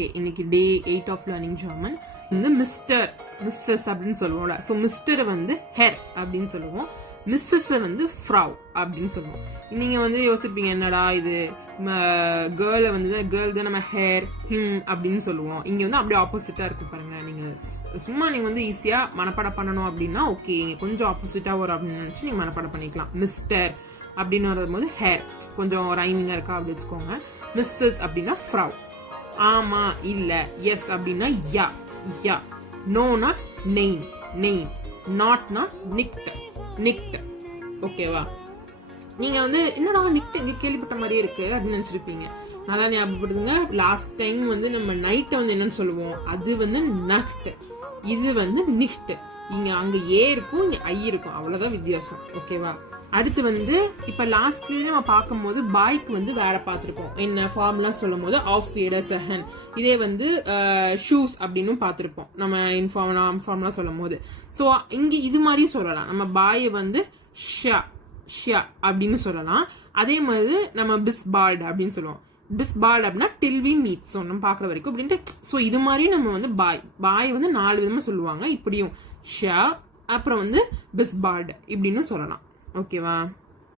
Okay இன்னைக்கு டே 8 of learning German. வந்து mister Mrs அப்படின்னு சொல்லுவோம்ல. ஸோ மிஸ்டரை வந்து ஹெர் அப்படின்னு சொல்லுவோம், மிஸ்ஸஸ் வந்து ஃப்ராவ் அப்படின்னு சொல்லுவோம். நீங்க வந்து யோசிப்பீங்க என்னடா இது கேர்ளை வந்து கேர்ள் தான் நம்ம ஹேர் ஹிம் அப்படின்னு சொல்லுவோம். இங்க வந்து அப்படியே ஆப்போசிட்டா இருக்கு பாருங்க. நீங்க சும்மா நீங்க வந்து ஈஸியா மனப்பாடம் பண்ணணும் அப்படின்னா ஓகே, கொஞ்சம் ஆப்போசிட்டா வரும் அப்படின்னு நினைச்சு நீங்க மனப்பாடம் பண்ணிக்கலாம். மிஸ்டர் அப்படின்னு வரும்போது ஹேர் கொஞ்சம் ரைமிங்கா இருக்கா அப்படி வச்சுக்கோங்க. மிஸ்ஸஸ் அப்படின்னா ஃப்ராவ். ஆமா இல்ல எஸ் அப்படின்னா யா யா. நோனா நெய்ம் நெய்ம். நாட்னா nicked nicked. ஓகேவா? நீங்க வந்து என்னடா நிக்ட் இங்க கேள்விப்பட்ட மாதிரியே இருக்கு அப்படின்னு நினைச்சிருப்பீங்க. நல்லா ஞாபகப்படுத்துங்க. லாஸ்ட் டைம் வந்து நம்ம நைட்டை வந்து என்னன்னு சொல்லுவோம், அது வந்து நக்ட், இது வந்து நிக்ட். இங்க அங்க ஏ இருக்கும், இங்க ஐ இருக்கும், அவ்வளவுதான் வித்தியாசம். ஓகேவா? அடுத்து வந்து இப்ப லாஸ்ட்ல நம்ம பார்க்கும் போது பாய்க்கு வந்து வேற பார்த்திருப்போம். என்ன ஃபார்முலா சொல்லும் போது ஆஃப் சஹன். இதே வந்து ஷூஸ் அப்படின்னு பார்த்திருப்போம் நம்ம ஃபார்முலா சொல்லும் போது. ஸோ இங்க இது மாதிரி சொல்லலாம். நம்ம பாயை வந்து ஷா ஷா அப்படின்னு சொல்லலாம். அதே மாதிரி நம்ம பிஸ்பால்ட் அப்படின்னு சொல்லுவோம். பிஸ்பால்ட் அப்படின்னா டில் வி மீட். ஸோ நம்ம பார்க்குற வரைக்கும் அப்படின்ட்டு. ஸோ இது மாதிரி நம்ம வந்து பாய் வந்து 4 விதமா சொல்லுவாங்க. இப்படியும் ஷா, அப்புறம் வந்து பிஸ்பால்ட் இப்படின்னு சொல்லலாம். ஓகேவா?